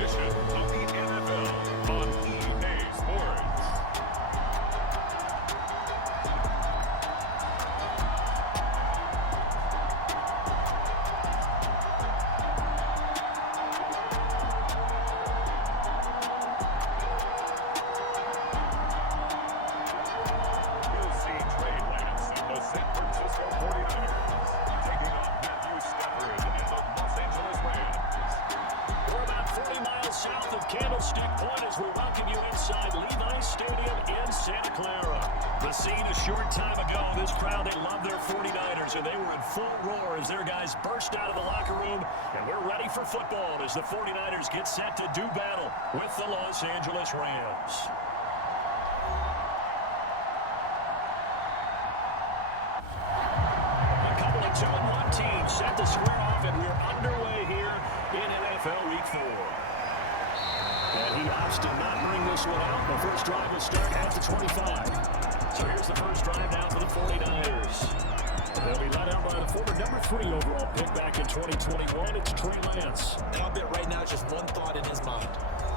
edition of the NFL on EA Sports. We'll see Trey Lance and the San Francisco 49ers taking on Matthew Stafford and the Los Angeles Rams. We're about 40 miles south of Candlestick Point as we welcome you inside Levi's Stadium in Santa Clara. The scene a short time ago, this crowd, they love their 49ers, and they were in full roar as their guys burst out of the locker room, and we're ready for football as the 49ers get set to do battle with the Los Angeles Rams. A couple of 2-1 teams set to square off, and we're underway here in NFL Week 4. And he opts to not bring this one out. The first drive will start at the 25. So here's the first drive now for the 49ers. They'll be led out by the former number 3 overall pick back in 2021. It's Trey Lance. I'll bet right now just one thought in his mind.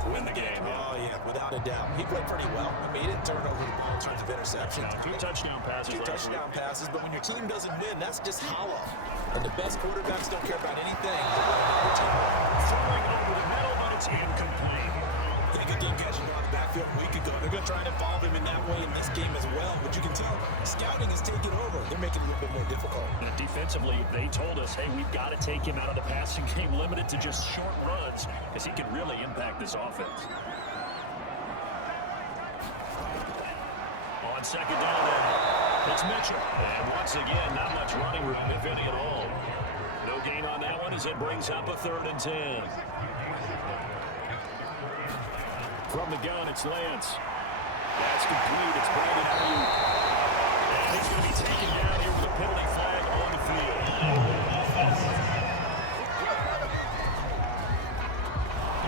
Win the game. Oh, yeah, without a doubt. He played pretty well. I mean, he didn't turn over the ball in terms of interceptions. Now, 2 touchdown passes. 2 touchdown passes, but when your team doesn't win, that's just hollow. And the best quarterbacks don't care about anything. Throwing over the middle, but it's incomplete. They could game catching out of the backfield a week ago. They're going to try and involve him in that way in this game as well. But you can tell scouting is taking over. They're making it a little bit more difficult. And defensively, they told us, hey, we've got to take him out of the passing game, limited to just short runs, because he can really impact this offense. On second down, it's Mitchell. And once again, not much running room, if any at all. No gain on that one as it brings up a 3rd and 10. From the gun, it's Lance. That's complete. It's Brandon Ayuk. And he's going to be taken down here with a penalty flag on the field.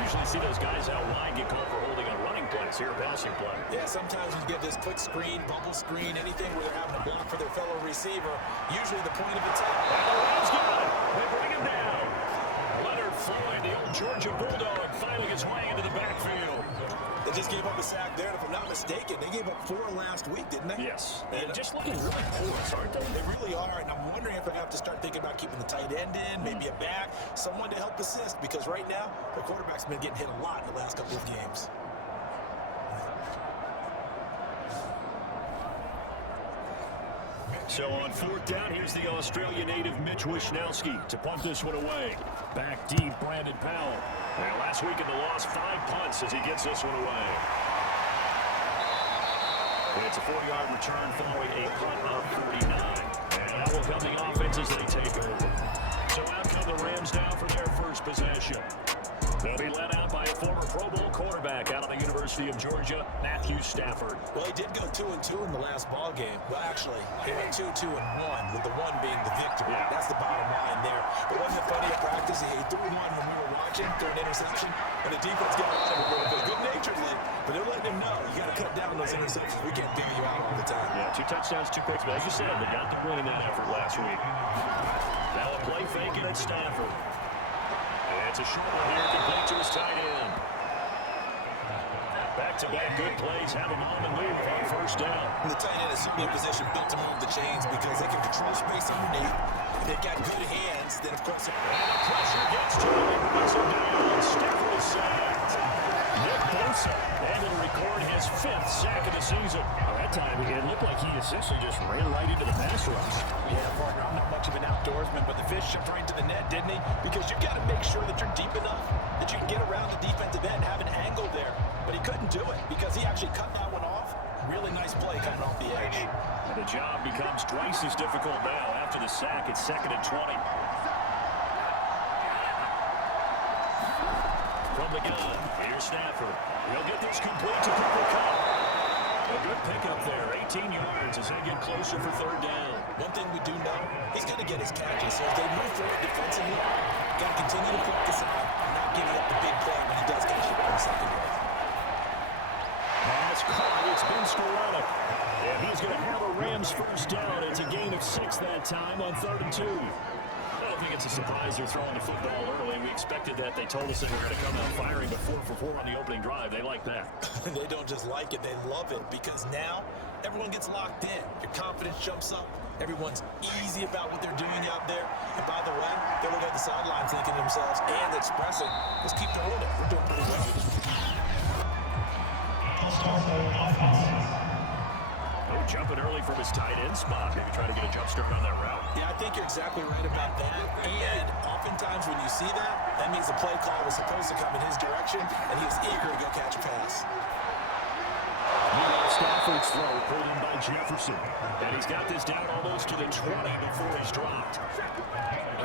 Usually see those guys out wide get called for holding on running plays here, passing play. Yeah, sometimes you get this quick screen, bubble screen, anything where they're having to block for their fellow receiver. Usually the point of attack. And the Rams get it. They bring him down. Leonard Floyd, the old Georgia Bulldog, finding his way into the backfield. They just gave up a sack there, and if I'm not mistaken, they gave up 4 last week, didn't they? Yes. And just looking really porous, aren't they? They really are, and I'm wondering if I have to start thinking about keeping the tight end in, maybe a back, someone to help assist, because right now, the quarterback's been getting hit a lot in the last couple of games. So on 4th down, here's the Australian native Mitch Wishnowsky to punt this one away. Back deep, Brandon Powell. And last week in the loss, 5 punts as he gets this one away. And it's a 40-yard return following a punt of 49. And now will come the offense as they take over. So out come the Rams now for their first possession. They'll be led out by a former Pro Bowl quarterback out of the University of Georgia, Matthew Stafford. Well, he did go 2-2 in the last ball game. Well, actually, he went 2-2-1, with the 1 being the victory. Yeah. That's the bottom line there. But wasn't it funny at practice? He threw 1 when we were watching, threw an interception, and the defense got out of it a little bit. Good-naturedly, but they're letting him know, you got to cut down those interceptions. We can't bail you out all the time. Yeah, 2 touchdowns, 2 picks, but as you said, they got the win in that effort last week. Now a play fake at Stafford. And it's a short one here, complete to his tight end. Back-to-back good plays have him on the move on 1st down. And the tight end is certainly a position built to move the chains because they can control space underneath. They've got good hands. Then, of course, and the pressure gets to him. He puts him down. Stafford is sacked. Nick Bosa able to record his 5th sack of the season. That time, it looked like he essentially just ran right into the pass rush. yeah, partner, I'm not much of an outdoorsman, but the fish jumped right to the net, didn't he? Because you've got to make sure that you're deep enough that you can get around the defensive end, have an angle there. But he couldn't do it because he actually cut that one off. Really nice play cutting off the edge. And the job becomes twice as difficult now. After the sack, it's 2nd and 20. From the gun, here's Stafford. He'll get this complete to Cooper Kupp. A good pickup there, 18 yards as they get closer for 3rd down. One thing we do know, he's going to get his catches. So as they move forward defensively, got to continue to practice out and not giving up the big play when he does get hit in the secondary. Pass caught, it's been sporadic. And he's going to have a Rams 1st down. It's a gain of 6 that time on 3rd and 2. don't think it's a surprise they're throwing the football early. We expected that. They told us that we're going to come out firing with 4 for 4 on the opening drive. They like that. They don't just like it, they love it, because now everyone gets locked in. Your confidence jumps up. Everyone's easy about what they're doing out there. And by the way, they're looking at the sideline thinking to themselves and expressing, let's keep doing it. We're doing pretty well. Oh, jumping early from his tight end spot. Maybe try to get a jump start on that route. Yeah, I think you're exactly right about that. And oftentimes when you see that, that means the play call was supposed to come in his direction, and he was eager to go catch a pass. Stafford's throw pulled in by Jefferson. And he's got this down almost to the 20 before he's dropped.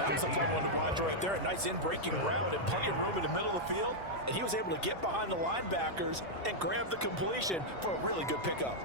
There's a fun one to watch right there. A nice in-breaking route and plenty of room in the middle of the field. And he was able to get behind the linebackers and grab the completion for a really good pickup.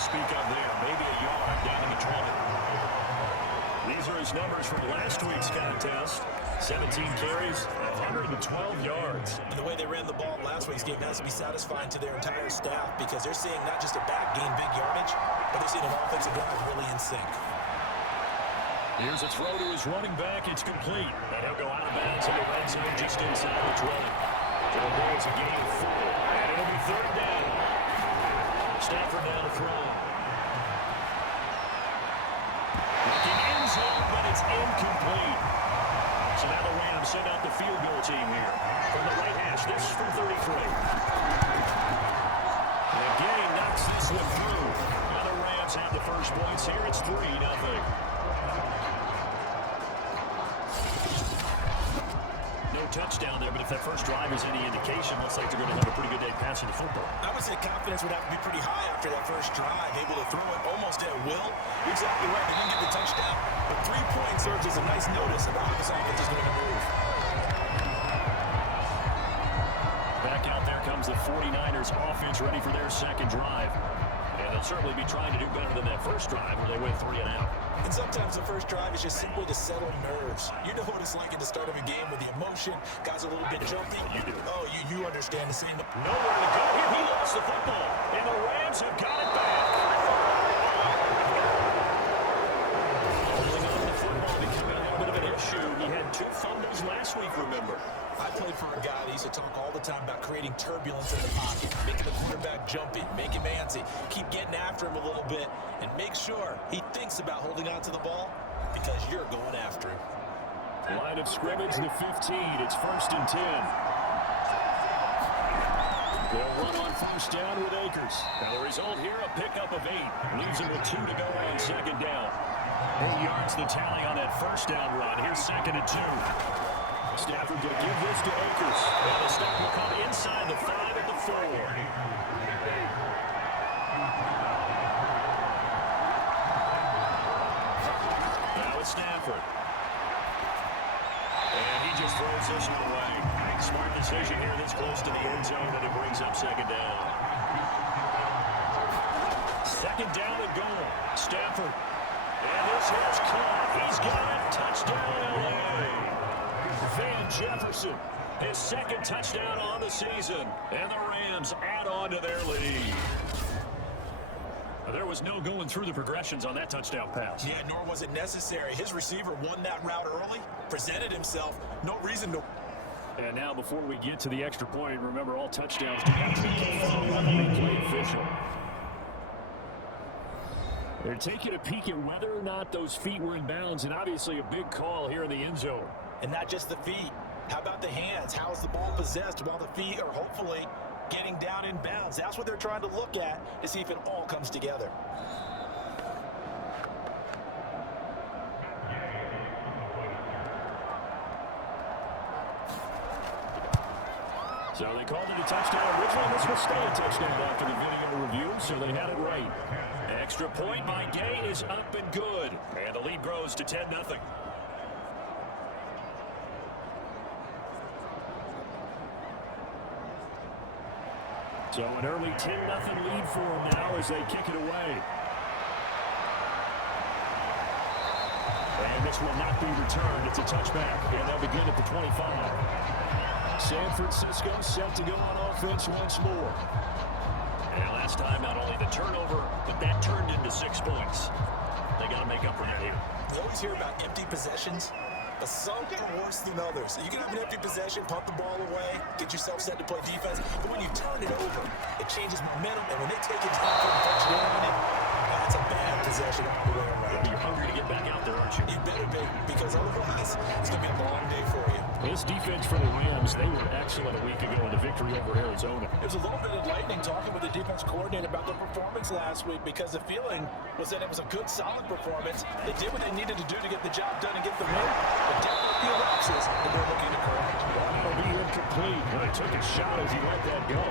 Speak up there. Maybe a yard down in the 20. These are his numbers from last week's contest. 17 carries, 112 yards. And the way they ran the ball last week's game has to be satisfying to their entire staff, because they're seeing not just a back gain big yardage, but they're seeing an offensive drive really in sync. Here's a throw to his running back. It's complete. And he'll go out of bounds in the red zone just inside the 20. So the ball's a gain of 4. And it'll be third down. Stafford down to throw. Looking end zone, but it's incomplete. So now the Rams send out the field goal team here. From the right hash, this is from 33. And again, knocks this one through. Now the Rams have the first points here. It's 3-0. Touchdown there, but if that first drive is any indication, looks like they're going to have a pretty good day passing the football. I would say confidence would have to be pretty high after that first drive, able to throw it almost at will. Exactly right, they didn't get the touchdown, but 3-point surge is a nice notice about how this offense is going to move. Back out there comes the 49ers offense, ready for their second drive. And they'll certainly be trying to do better than that first drive where they went 3 and out. And sometimes the first drive is just simply to settle nerves. You know what it's like at the start of a game with the emotion. Guys are a little bit jumpy. You do. Oh, you understand the same. Nowhere to go here. He lost the football. And the Rams have got it back. Holding on to the football becoming a little bit of an issue. He had 2 fumbles last week, remember. I played for a guy that used to talk all the time about creating turbulence in the pocket, making the quarterback jumpy, make him antsy, keep getting after him a little bit, and make sure he thinks about holding on to the ball, because you're going after him. Line of scrimmage, the 15. It's 1st and 10. They'll run on first down with Akers. Now the result here, a pickup of 8. Leaves him with 2 to go on second down. 8 yards the tally on that first down run. Here's 2nd and 2. Stafford will give this to Akers. And the stop will come inside the 5 at the 4. Now it's Stafford. And he just throws this one away. Smart decision here this close to the end zone, and it brings up second down. Second down and goal. Stafford. And this here's caught. He's got it. Touchdown, LA. Van Jefferson, his 2nd touchdown on the season. And the Rams add on to their lead. There was no going through the progressions on that touchdown pass. Yeah, nor was it necessary. His receiver won that route early, presented himself, no reason to... And now before we get to the extra point, remember all touchdowns do have to be play official. They're taking a peek at whether or not those feet were in bounds, and obviously a big call here in the end zone. And not just the feet. How about the hands? How is the ball possessed while the feet are hopefully getting down in bounds? That's what they're trying to look at to see if it all comes together. So they called it a touchdown. Originally, this will stay a touchdown after the video review, so they had it right. Extra point by Gay is up and good. And the lead grows to 10-0. So an early 10-0 lead for them now as they kick it away. And this will not be returned. It's a touchback, and they'll begin at the 25. San Francisco set to go on offense once more. And last time, not only the turnover, but that turned into 6 points. They got to make up for that here. You always hear about empty possessions, but some are worse than others. You can have an empty possession, pump the ball away, get yourself set to play defense, but when you turn it over, it changes momentum, and when they take it down for a touchdown on it, that's a bad possession all the way around. You're hungry to get back out there, aren't you? You better be, because otherwise, it's going to be a long day for you. This defense for the Rams, they were excellent a week ago in the victory over Arizona. It was a little bit enlightening talking with the defense coordinator about their performance last week, because the feeling was that it was a good, solid performance. They did what they needed to do to get the job done and get the win, but definitely the lapses that they're looking to correct. That'll be incomplete. He took a shot as he let that go,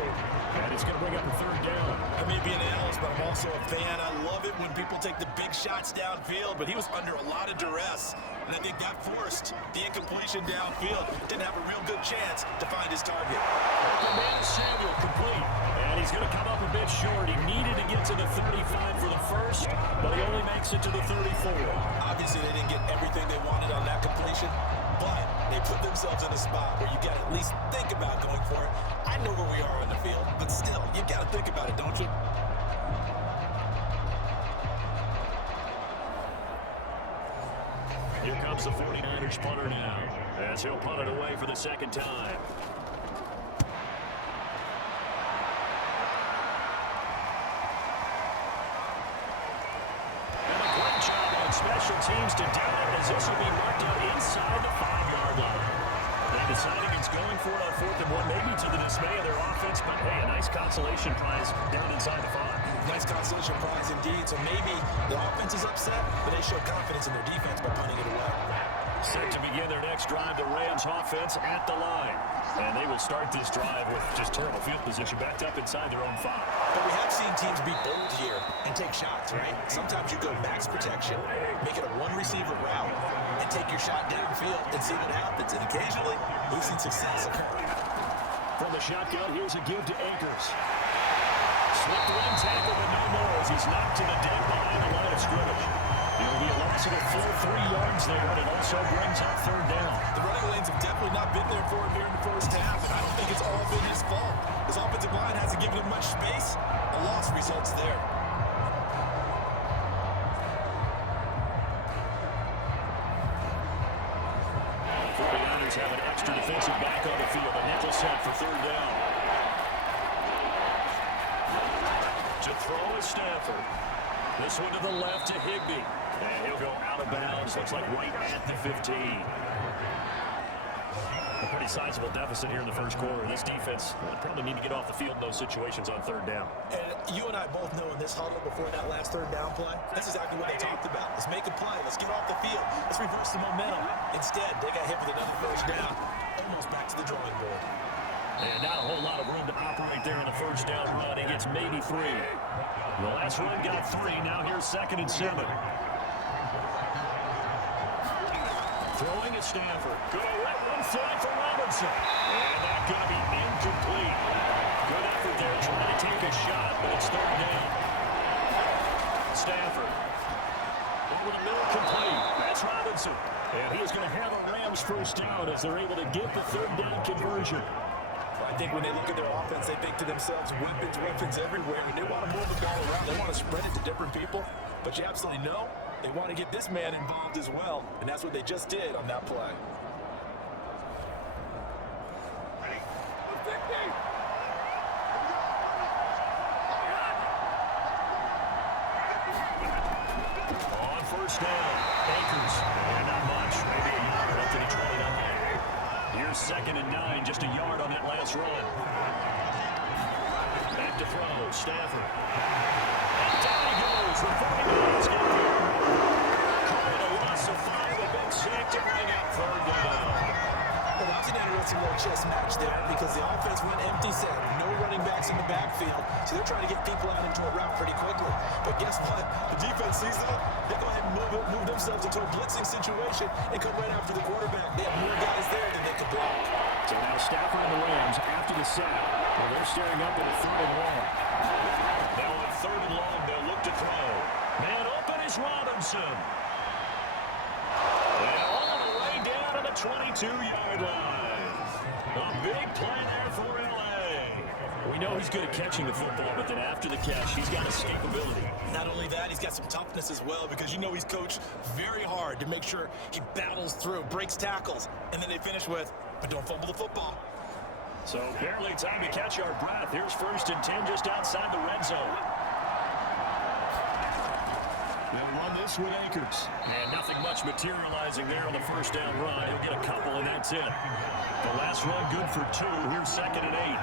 and it's going to bring up a 3rd down. I may be an analyst, but I'm also a fan. I love it when people take the big shots downfield, but he was under a lot of duress, and I think that forced the incompletion downfield. Didn't have a real good chance to find his target. The man Samuel complete, and he's going to come up a bit short. He needed to get to the 35 for the first, but he only makes it to the 34. Obviously, they didn't get everything they wanted on that completion, but they put themselves in a spot where you got to at least think about going for it. I know where we are on the field, but still, you got to think about it, don't you? Here comes the 49ers punter now, as he'll punt it away for the 2nd time. And a great job on special teams to down it, as this will be marked out inside the 5-yard line. They deciding it's going for it on 4th and 1, maybe to the dismay of their offense, but hey, a nice consolation prize down inside the 5. Nice consolation prize indeed. So maybe the offense is upset, but they show confidence in their defense by punting it away. Set to begin their next drive, the Rams offense at the line. And they will start this drive with just terrible field position, backed up inside their own 5. But we have seen teams be bold here and take shots, right? Sometimes you go max protection, make it a one-receiver route, and take your shot downfield and see what happens. And occasionally, we've seen success occur. From the shotgun, here's a give to Akers. Slipped one tackle, but no more as he's knocked to the dead behind the line of scrimmage. It will be a loss of a full 3 yards there, and it also brings up 3rd down. The running lanes have definitely not been there for him here in the first half, and I don't think it's all been his fault. His offensive line hasn't given him much space. A loss results there. 49ers have an extra defensive back on the field, a nickel set for 3rd down. To throw is Stafford. This one to the left to Higbee. And he'll go out of bounds. Looks like right at the 15. A pretty sizable deficit here in the first quarter. This defense will probably need to get off the field in those situations on 3rd down. And you and I both know in this huddle before that last 3rd down play, that's exactly what they talked about. Let's make a play. Let's get off the field. Let's reverse the momentum. Instead, they got hit with another 1st down. Almost back to the drawing board. And not a whole lot of room to operate there on a 1st down run. He gets maybe 3. The last run got 3. Now here's 2nd and 7. Throwing at Stafford. Good let one fly for Robinson. And that's going to be incomplete. Good effort there trying to take a shot, but it's 3rd down. Stafford. Over the middle, complete. That's Robinson. And he is going to have a Rams 1st down as they're able to get the 3rd down conversion. I think when they look at their offense, they think to themselves, weapons everywhere, and they want to move the ball around. They want to spread it to different people, but you absolutely know they want to get this man involved as well, and that's what they just did on that play. On 1st down, Akers, and not much, maybe a yard up to the 29. Here's 2nd and 9, just a yard on that last run. Back to throw, Stafford. And down he goes. The 49ers get there. Calling a loss of 5, a big sack to bring out 3rd down. Well, that's an interesting little chess match there because the offense went empty set. No running backs in the backfield, so they're trying to get people out into a route pretty quickly. But guess what? The defense sees that. They go ahead and move themselves into a blitzing situation and come right after the quarterback. They have more guys there than they can block. So now Stafford and the Rams after the sack. Well, they're staring up at a 3rd and long. Now on 3rd and long, they'll look to throw. Man open is Robinson. And all the way down to the 22-yard line. A big play there for L.A. We know he's good at catching the football, but then after the catch, he's got escapability. Not only that, he's got some toughness as well, because you know he's coached very hard to make sure he battles through, breaks tackles, and then they finish with, but don't fumble the football. So barely time to catch our breath. Here's 1st and 10 just outside the red zone. They'll run this with Akers. And nothing much materializing there on the 1st down run. He'll get a couple, and that's it. The last run good for 2. Here's 2nd and 8.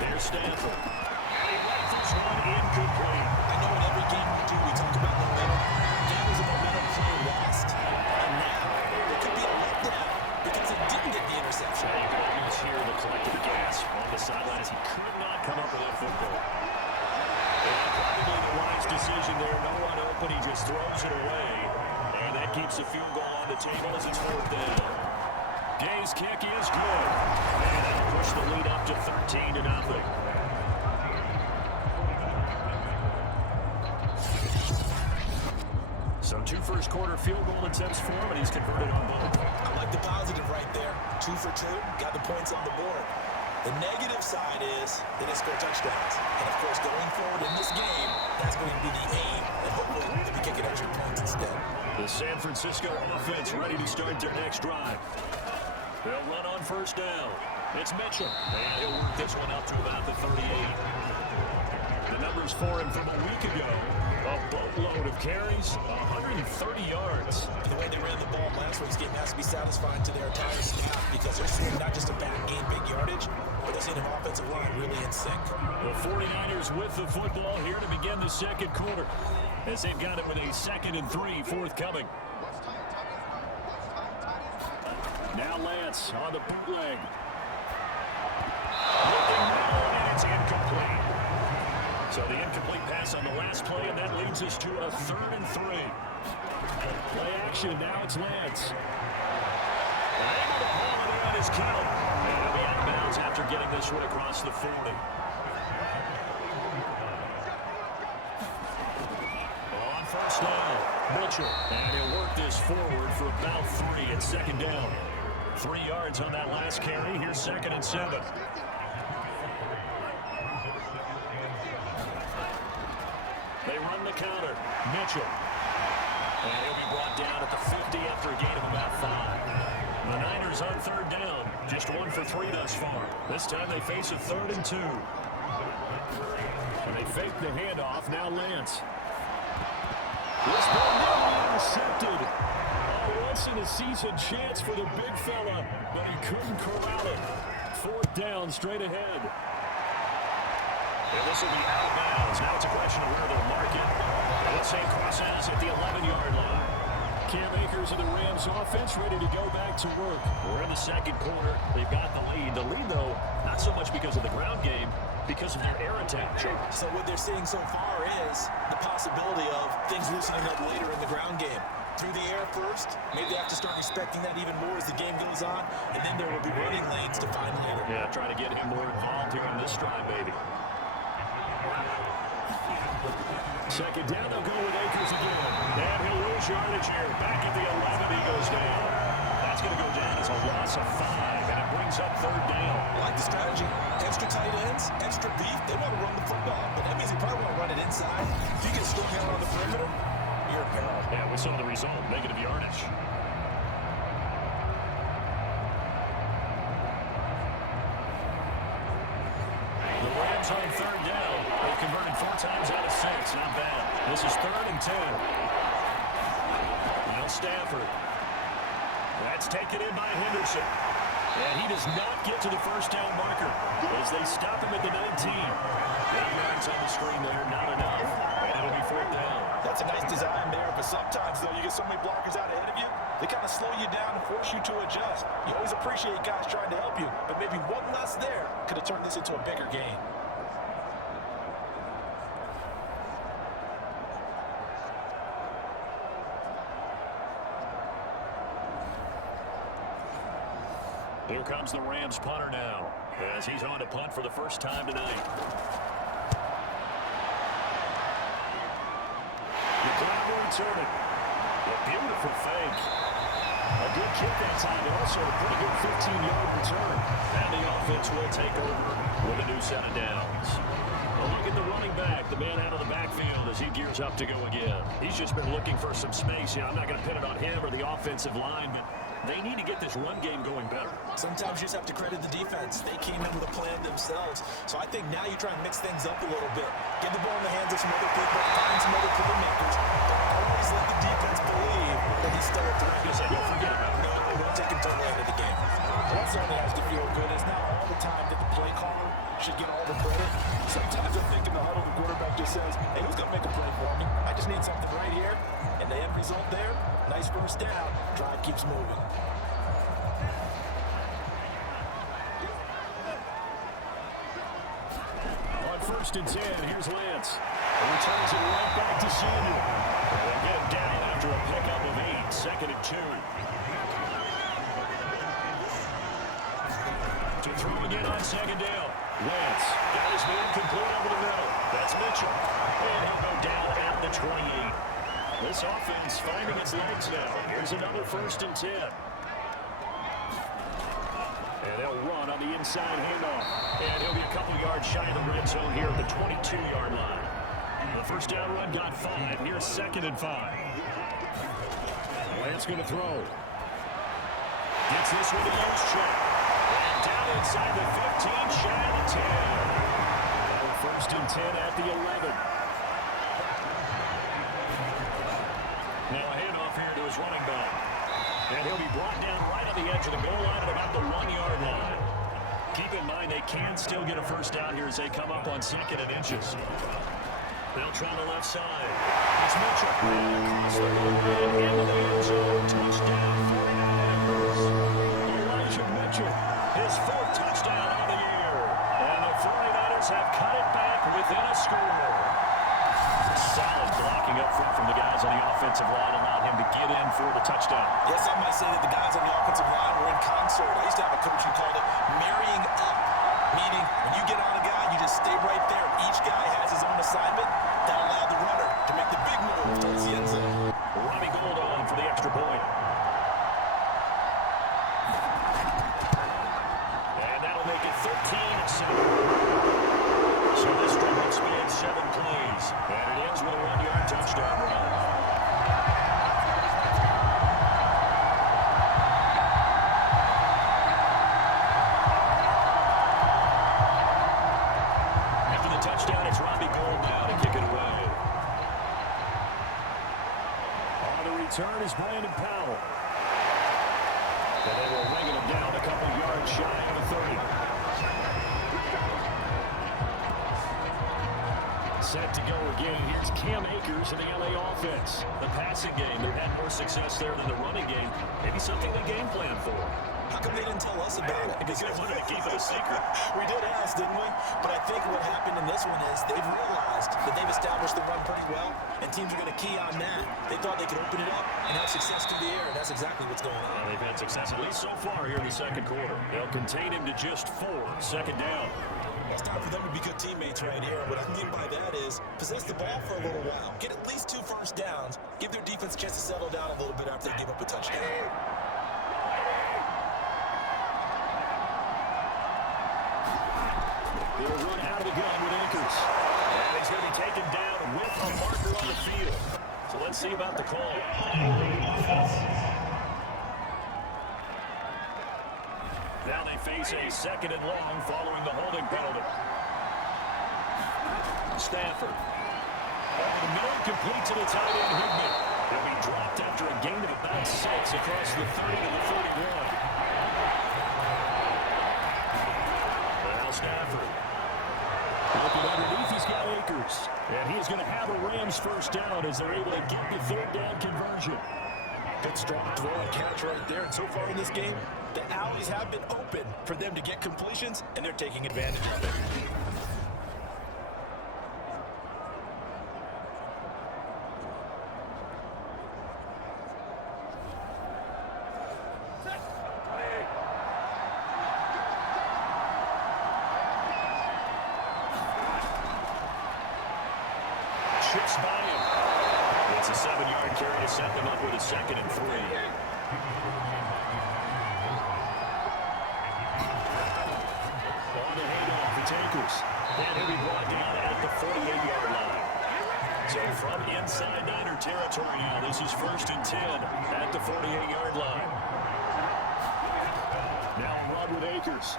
There's Stanford. And he lets this one incomplete. I know in every game we talk about momentum. That was a momentum play lost. And now it could be a letdown because he didn't get the interception. You can almost hear the collective gasp on the sidelines. He could not come up with that football. And probably the wise decision there. No one open. He just throws it away. And that keeps the field goal on the table as it's 4th down. Gay's kick is good. And that'll push the lead up to 13-0. So 2 first-quarter field goal attempts for him, and he's converted on both. I like the positive right there. 2 for 2, got the points on the board. The negative side is they didn't score touchdowns. And, of course, going forward in this game, that's going to be the aim. And hopefully they'll be kicking extra points instead. The San Francisco offense ready to start their next drive. They'll run on 1st down. It's Mitchell. And he'll work this one out to about the 38. The numbers for him from a week ago. A boatload of carries, 130 yards. And the way they ran the ball last week's game has to be satisfying to their entire staff because they're seeing not just a back gain big yardage, but they're seeing an offensive line really in sync. The 49ers with the football here to begin the 2nd quarter as they've got it with a 2nd and 3 forthcoming. Now Lance on the bootleg. Looking now, and it's incomplete. So the incomplete pass on the last play, and that leads us to a 3rd and 3. Play action, now it's Lance. Able to haul it out his count. And he'll be out of bounds after getting this one across the 40. On 1st down, Mitchell. And he'll work this forward for about 3 at 2nd down. 3 yards on that last carry. Here's 2nd and 7. They run the counter. Mitchell. And he'll be brought down at the 50 after a gain of about 5. The Niners on 3rd down. Just 1 for 3 thus far. This time they face a 3rd and 2. And they fake the handoff. Now Lance. This ball nearly intercepted. Once in a season chance for the big fella, but he couldn't corral it. 4th down straight ahead. And this will be out of bounds. Now it's a question of where they'll mark it. Let's say crosses at the 11-yard line. Cam Akers of the Rams offense ready to go back to work. We're in the 2nd quarter. They've got the lead. The lead, though, not so much because of the ground game, because of their air attack charge. So what they're seeing so far is the possibility of things loosening up later in the ground game. Through the air first, maybe they have to start respecting that even more as the game goes on, and then there will be running lanes to find later. Yeah, trying to get him more involved here in this drive, baby. 2nd down, they'll go with Akers again. And he'll lose yardage here. Back at the 11, he goes down. That's going to go down as a loss of 5, and it brings up 3rd down. I like the strategy. Extra tight ends, extra beef. They want to run the football, but that means they probably want to run it inside. If you can still get on the perimeter, you're in peril. Yeah, with some of the result, negative yardage. The Rams on 3rd down. They've converted 4 times out of 6. Not bad. This is 3rd and 10. Now Stafford. That's taken in by Henderson. And he does not get to the 1st down marker as they stop him at the 19. 8 yards on the screen there, not enough. And it'll be 4th down. That's a nice design there, but sometimes, though, you get so many blockers out ahead of you, they kind of slow you down and force you to adjust. You always appreciate guys trying to help you, but maybe one less there could have turned this into a bigger game. Here comes the Rams punter now, as he's on to punt for the first time tonight. The ground will return it. A beautiful fake. A good kick that time, but also a pretty good 15-yard return. And the offense will take over with a new set of downs. A look at the running back, the man out of the backfield as he gears up to go again. He's just been looking for some space. I'm not going to pin it on him or the offensive line, but they need to get this run game going better. Sometimes you just have to credit the defense. They came in with a plan themselves. So I think now you try and mix things up a little bit. Get the ball in the hands of some other people, find some other playmakers. Don't always let the defense believe that he's still a threat. Don't forget about it. No, we'll take control of the game. That certainly has to feel good. It's not all the time that the play caller should get all the credit. Sometimes I think in the huddle, the quarterback just says, hey, who's going to make a play for me? I just need something right here. And the end result there, nice first down. Drive keeps moving. On 1st and 10, here's Lance. He returns it right back to Samuel. They'll get him down after a pickup of 8. 2nd and 2. To throw again on 2nd down. Lance got his man complete over the middle. That's Mitchell. And he'll go down at the 28. This offense finding its legs now. Here's another 1st and 10. And they'll run on the inside handoff. And he'll be a couple yards shy of the red zone here at the 22-yard line. The first down run got 5. Here's 2nd and 5. Lance going to throw. Gets this with a nose check. And down inside the 15, shy of the 10. And 1st and 10 at the 11. Now a handoff here to his running back. And he'll be brought down right on the edge of the goal line at about the 1-yard line. Keep in mind they can still get a first down here as they come up on 2nd and inches. They'll try the left side. It's Mitchell. Across the goal line into the end zone. Touchdown, 49ers. Elijah Mitchell, his 4th touchdown on the year. And the 49ers have cut it back within a score. Solid blocking up front from the guys on the offensive line allowed him to get in for the touchdown. Yes, I might say that the guys on the offensive line were in concert. I used to have a coach who called it marrying up, meaning when you get on a guy, you just stay right there. Each guy has his own assignment. That allowed the runner to make the big move towards the end zone. Robbie Gould on for the extra point. And that'll make it 13-7. So this drive will span 7 plays. And it ends with a 1-yard touchdown run. After the touchdown, it's Robbie Gould now to kick it away. On the return is Brandon Powell. And they will ring him down a couple yards shy of the 30. Set to go again. Here's Cam Akers in the LA offense. The passing game, they've had more success there than the running game. Maybe something they game plan for. How come they didn't tell us about it? Because they wanted to keep it a secret. We did ask, didn't we? But I think what happened in this one is they've realized that they've established the run pretty well, and teams are going to key on that. They thought they could open it up and have success through the air, and that's exactly what's going on. They've had success, at least so far here in the 2nd quarter. They'll contain him to just 4. 2nd down. It's time for them to be good teammates right here. What I mean by that is possess the ball for a little while. Get at least 2 first downs. Give their defense a chance to settle down a little bit after they give up a touchdown. They'll run out of the gun with Akers. And he's going to be taken down with a marker on the field. So let's see about the call. Now they face a 2nd and long following the holding penalty. Stafford. No complete to the tight end, Higbee. He'll be dropped after a gain of about 6 across the 30 to the 31. Now Stafford. Looking underneath, he's got Akers. And he's going to have a Rams first down as they're able to get the 3rd down conversion. Good strong throw and catch right there. And so far in this game, the alleys have been open for them to get completions, and they're taking advantage of it. skips by him. It's a 7-yard carry to set them up with a 2nd and 3. On the handoff, the Takers. And he'll be brought down at the 48-yard line. So from inside Niner territory now, this is 1st and 10 at the 48-yard line. Now run with Akers.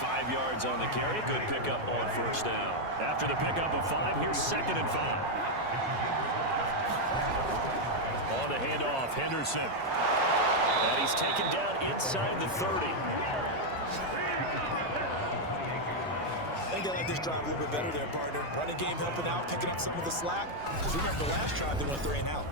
5 yards on the carry. Good pickup on 1st down. After the pickup of 5, here's 2nd and 5. On the handoff, Henderson. And he's taken down inside the 30. I think I like this drive a little bit better there, partner. Running game helping out, picking up some of the slack. Because remember, the last drive they went 3 and out.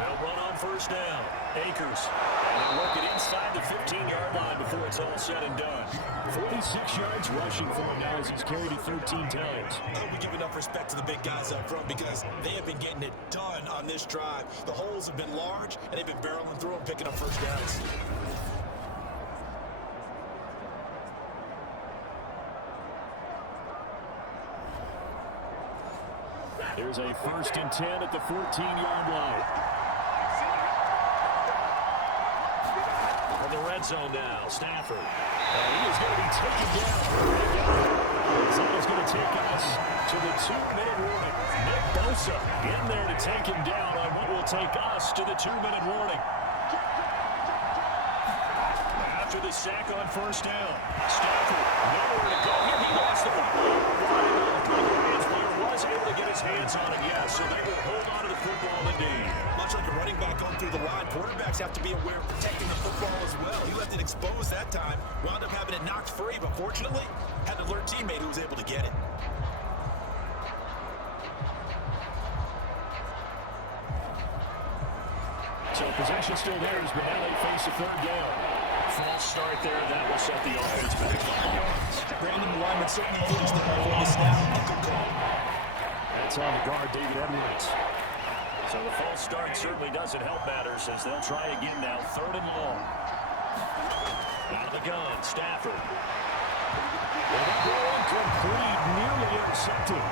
They'll run on 1st down. Akers. And they'll work it inside the 15-yard line before it's all said and done. 46 yards rushing for him now as he's carried it 13 times. We give enough respect to the big guys up front because they have been getting it done on this drive. The holes have been large, and they've been barreling through and picking up 1st downs. There's a 1st and 10 at the 14-yard line. On the red zone now, Stafford. He is going to be taken down. Someone's going to take us to the 2-minute warning. Nick Bosa in there to take him down on what will take us to the 2-minute warning. After the sack on 1st down, Stafford nowhere to go. He lost the football. Was able to get his hands on it, yes, so they will hold on to the football indeed. Much like a running back going through the line, quarterbacks have to be aware of protecting the football as well. He left it exposed that time, wound up having it knocked free, but fortunately, had an alert teammate who was able to get it. So possession still theirs, but now they face a 3rd down. False start there, that will set the offense back 5 yards. Brandon Wyman certainly aged the ball on the snap. A good call. That's on the guard, David Edwards. So the false start certainly doesn't help matters as they'll try again now, 3rd and long. Out of the gun, Stafford. And a ball incomplete, nearly intercepted.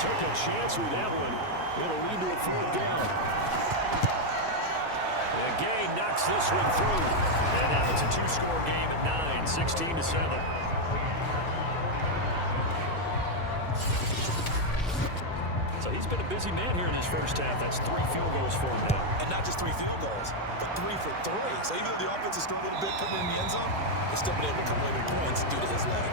Took a chance with that one. It'll lead to a 4th down. And Gay knocks this one through. And now it's a 2-score game at 9, 16-7. So he's been a busy man here in his 1st half. That's 3 field goals for him now. And not just 3 field goals, but 3 for 3. So even though the offense is still a little bit coming in the end zone, they're still been able to come away with points due to his leg.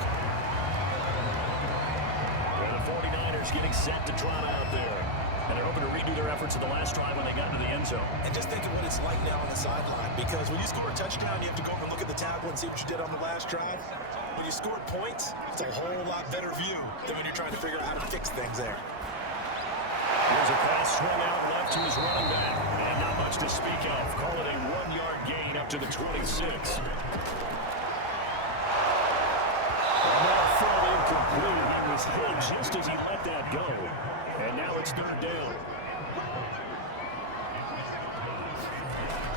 And the 49ers getting set to trot out there. And they're hoping to redo their efforts in the last drive when they got into the end zone. And just think of what it's like now on the sideline. Because when you score a touchdown, you have to go over and look at the tablet and see what you did on the last drive. When you score points, it's a whole lot better view than when you're trying to figure out how to fix things there. There's a pass swing out left to his running back. And not much to speak of. Call it a 1-yard gain up to the 26. Incomplete. He was hit just as he let that go. And now it's 3rd down.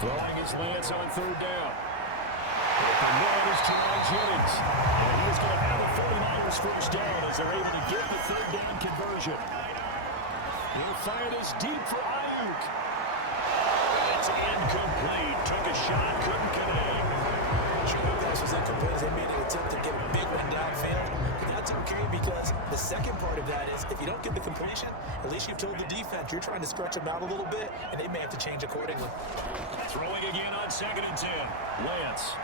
Throwing his Lance on 3rd down. The man is Jamal Jennings. And he's going to have the 49ers 1st down as they're able to get the 3rd down conversion. He'll fire this deep for Ayuk. It's incomplete. Took a shot, couldn't connect. Sure, this was incomplete as they made an attempt to get a big one downfield. But that's okay because the second part of that is if you don't get the completion, at least you've told the defense you're trying to stretch them out a little bit, and they may have to change accordingly. Throwing again on 2nd and 10. Lance.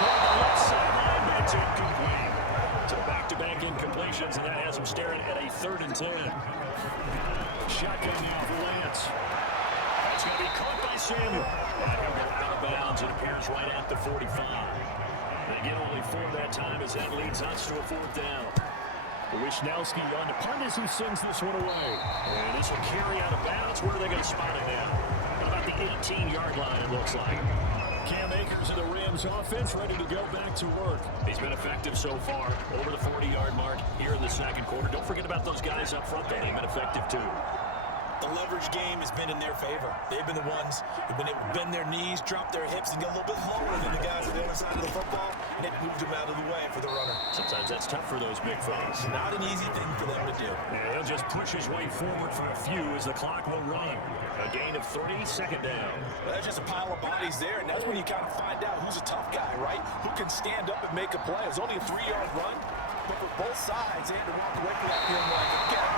Toward the left sideline, but it's incomplete. So back-to-back incompletions, and that has him staring at a 3rd and 10. Shotgun now for Lance. That's going to be caught by Samuel. And he'll go out of bounds. It appears right at the 45. They get only 4 that time as that leads us to a 4th down. Wishnowski on the punt as he sends this one away. And this will carry out of bounds. Where are they going to spot it now? About the 18-yard line, it looks like. Cam Akers of the Rams Rams offense ready to go back to work. He's been effective so far, over the 40-yard mark here in the second quarter. Don't forget about those guys up front, though. They've been effective, too. The leverage game has been in their favor. They've been the ones who've been able to bend their knees, drop their hips, and get a little bit lower than the guys on the other side of the football, and they've moved them out of the way for the runner. Sometimes that's tough for those big fellas. Not an easy thing for them to do. Yeah, he'll just push his way forward for a few as the clock will run. A gain of 3, second down. There's just a pile of bodies there, and that's when you kind of find out who's a tough guy, right? Who can stand up and make a play. It's only a 3-yard run, but for both sides, they had to walk away from that feeling like, okay,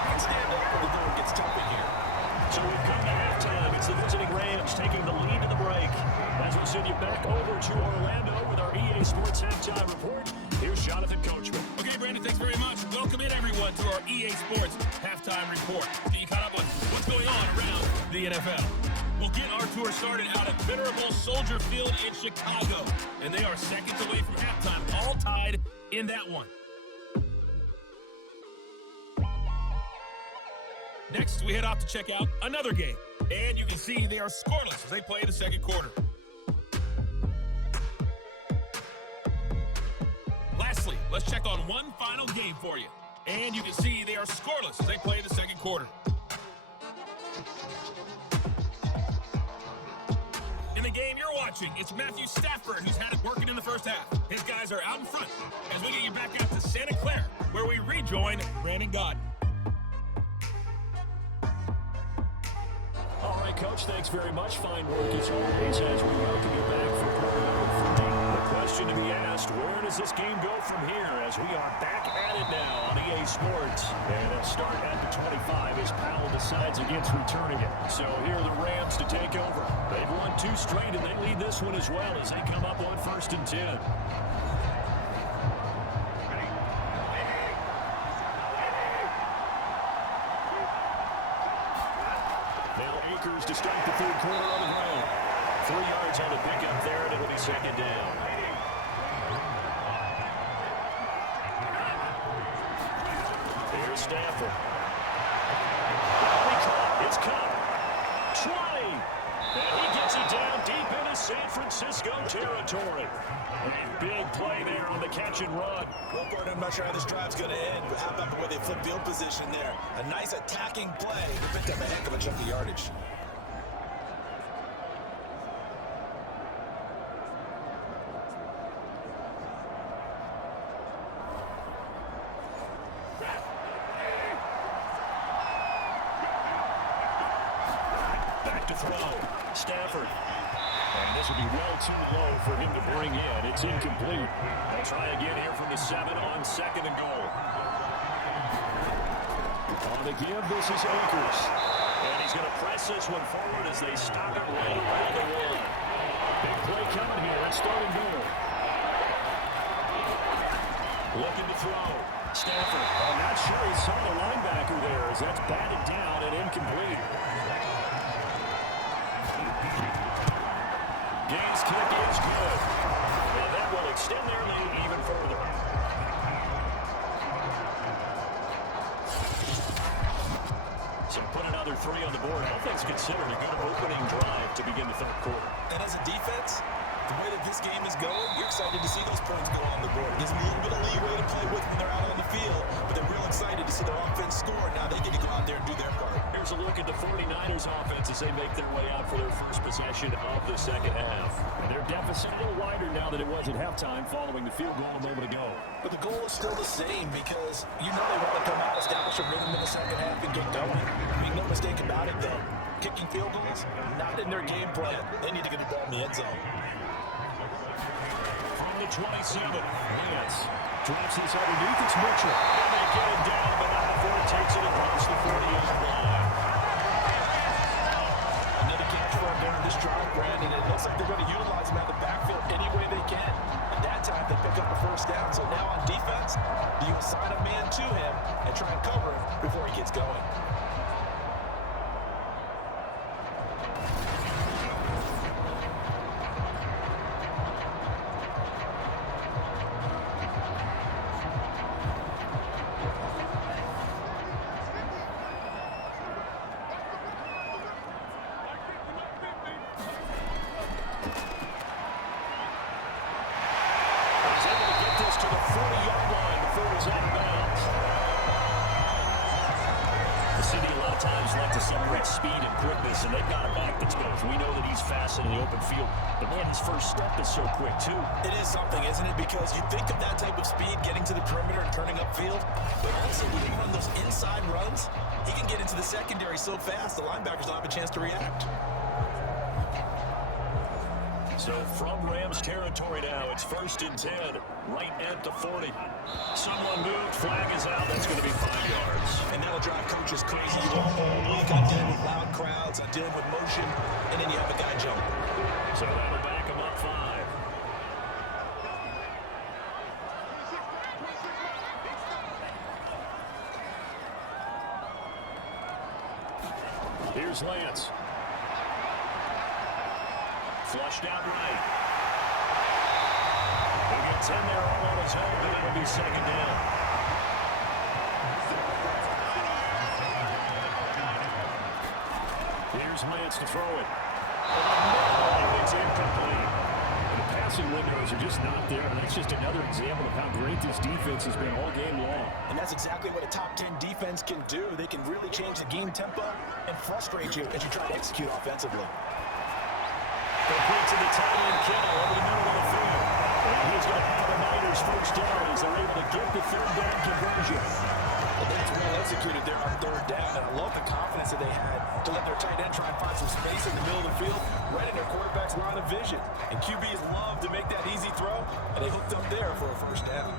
I can stand up when the door gets tough in here. So we've come to halftime. It's the visiting Rams taking the lead to the break. As we send you back over to Orlando with our EA Sports Halftime Report, here's Jonathan Coachman. Okay, Brandon, thanks very much. Welcome in, everyone, to our EA Sports Halftime Report. Get you caught up on what's going on around the NFL. We'll get our tour started out at Venerable Soldier Field in Chicago. And they are seconds away from halftime, all tied in that one. Next, we head off to check out another game. And you can see they are scoreless as they play the second quarter. Lastly, let's check on one final game for you. And you can see they are scoreless as they play the second quarter. In the game you're watching, it's Matthew Stafford who's had it working in the first half. His guys are out in front as we get you back out to Santa Clara, where we rejoin Brandon Gaudin. All right, Coach, thanks very much. Fine work as always as we welcome you back for quarter number 3. The question to be asked, where does this game go from here as we are back at it now on EA Sports? And they'll start at the 25 as Powell decides against returning it. So here are the Rams to take over. They've won 2 straight, and they lead this one as well as they come up on 1st and 10. To start the third quarter on the ground. 3 yards on the pickup there, and it'll be second down. Here's Stafford. It's caught. 20. And he gets it down deep into San Francisco territory. A big play there on the catch and run. Well, Gordon, I'm not sure how this drive's going to end, but how about the way they flip field position there? A nice attacking play to pick up a heck of a chunk of yardage. Stafford. And this will be well too low for him to bring in. It's incomplete. They'll try again here from the 7 on 2nd and goal. On the give, this is Akers. And he's going to press this one forward as they stop it right by the 1. Big play coming here. It's 3rd and goal. Looking to throw. Stafford. I'm not sure he saw the linebacker there as that's batted down and incomplete. Gaines kick is good. And that will extend their lead even further. So put another 3 on the board. I think it's considered a good opening drive to begin the third quarter. And as a defense, the way that this game is going, you're excited to see those points go on the board. There's a little bit of leeway to play with when they're out on the field, but they're real excited to see their offense score. Now they get to go out there and do their part. Here's a look at the 49ers offense as they make their way out for their first possession of the second half. And their deficit a little wider now than it was at halftime following the field goal a moment ago. But the goal is still the same because you know they want to come out, establish a rhythm in the second half, and get going. Make no mistake about it, though. Kicking field goals, not in their game plan. They need to get the ball in the end zone. From the 27, Lance drops this underneath. It's Mitchell. And they get him down, but not before it takes it across the 40-yard line. Another catch for him there in this drive, Brandon. It looks like they're going to utilize him out of the backfield any way they can. And that time they pick up the first down. So now on defense, you assign a man to him and try and cover him before he gets going. goes out of bounds. The City a lot of times like to separate speed and quickness, and they've got a back that's both. We know that he's fast in the open field, but man, his first step is so quick too. It is something, isn't it? Because you think of that type of speed getting to the perimeter and turning upfield, but also when you run those inside runs, he can get into the secondary so fast the linebackers don't have a chance to react. So from Rams territory now, it's 1st and 10, right at the 40. Someone moved, flag is out, that's going to be 5 yards. And that'll drive coaches crazy. You go a whole week on dealing with loud crowds, on dealing with motion, and then you have a guy jump. So that'll back him up 5. Here's Lance. Flushed out right. He gets in there all on his own, but that'll be 2nd down. Here's Lance to throw it. It's incomplete. The passing windows are just not there, and that's just another example of how great this defense has been all game long. And that's exactly what a top 10 defense can do. They can really change the game tempo and frustrate you as you try to execute offensively. Complete to the tight end, Kittle, over the middle of the field. And he's going to have the Niners first down as they're able to get the 3rd down conversion. Well, that's well executed there on 3rd down, and I love the confidence that they had to let their tight end try and find some space in the middle of the field, right in their quarterback's line of vision. And QBs love to make that easy throw, and they hooked up there for a first down.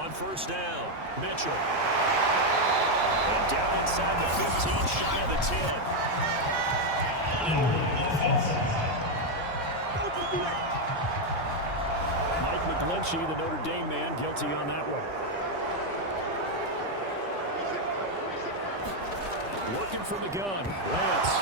On 1st down, Mitchell. And down inside the 15, shy of the 10. Mike McGlinchey, the Notre Dame man, guilty on that one. Working from the gun, Lance.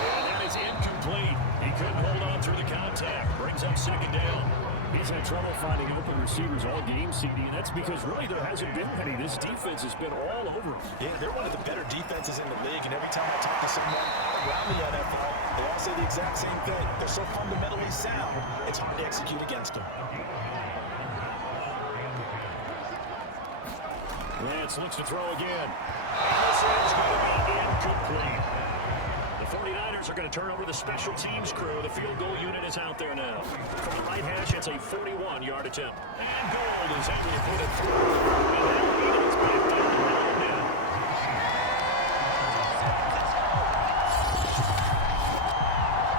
And that is incomplete. He couldn't hold on through the contact. Brings up 2nd down. He's had trouble finding open receivers all game, CD, and that's because really there hasn't been any. This defense has been all over him. Yeah, they're one of the better defenses in the league, and every time I talk to someone around the NFL, they all say the exact same thing. They're so fundamentally sound, it's hard to execute against them. Lance looks to throw again. This is going to be incomplete. The 49ers are going to turn over the special teams crew. The field goal unit is out there now. From the right hash, it's a 41-yard attempt. And Gold is able to put it through. And that lead is back down the road now.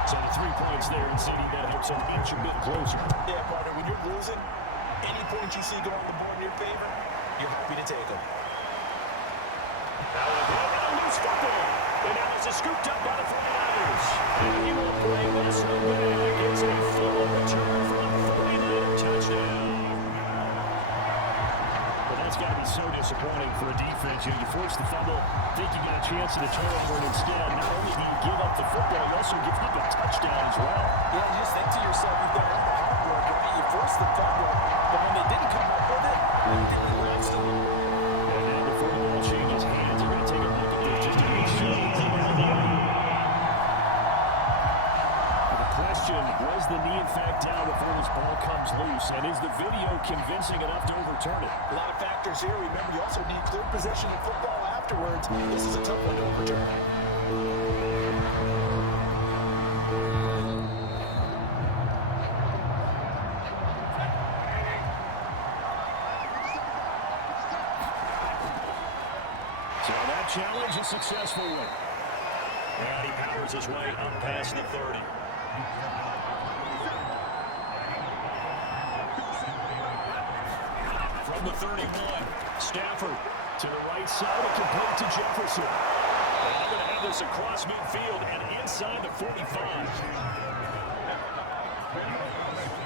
So the 3 points there in City, that helps them inch a bit closer. Yeah, partner, when you're losing, any points you see go on the board in your favor, you're happy to take them. Now a loose football. And now this is scooped up by the 49ers. And he will bring this one back. It's a full return for a 49er touchdown. Well, that's got to be so disappointing for a defense. You force the fumble, think you got a chance at a turnover, and instead, not only do you give up the football, you also give up a touchdown as well. Yeah, you just think to yourself, you've done all the hard work, right? You forced the fumble, but when they didn't come up with it, you didn't last them. And now before the ball changes hands, you're going to take a look at this just to make sure you think about the end. The question, was the knee in fact down before this ball comes loose? And is the video convincing enough to overturn it? A lot of factors here. Remember, you also need clear possession of football afterwards. This is a tough one to overturn. So that challenge is successful. And he powers his way up past the 30. From the 31, Stafford to the right side, a complete to Jefferson. And I'm going to have this across midfield and inside the 45.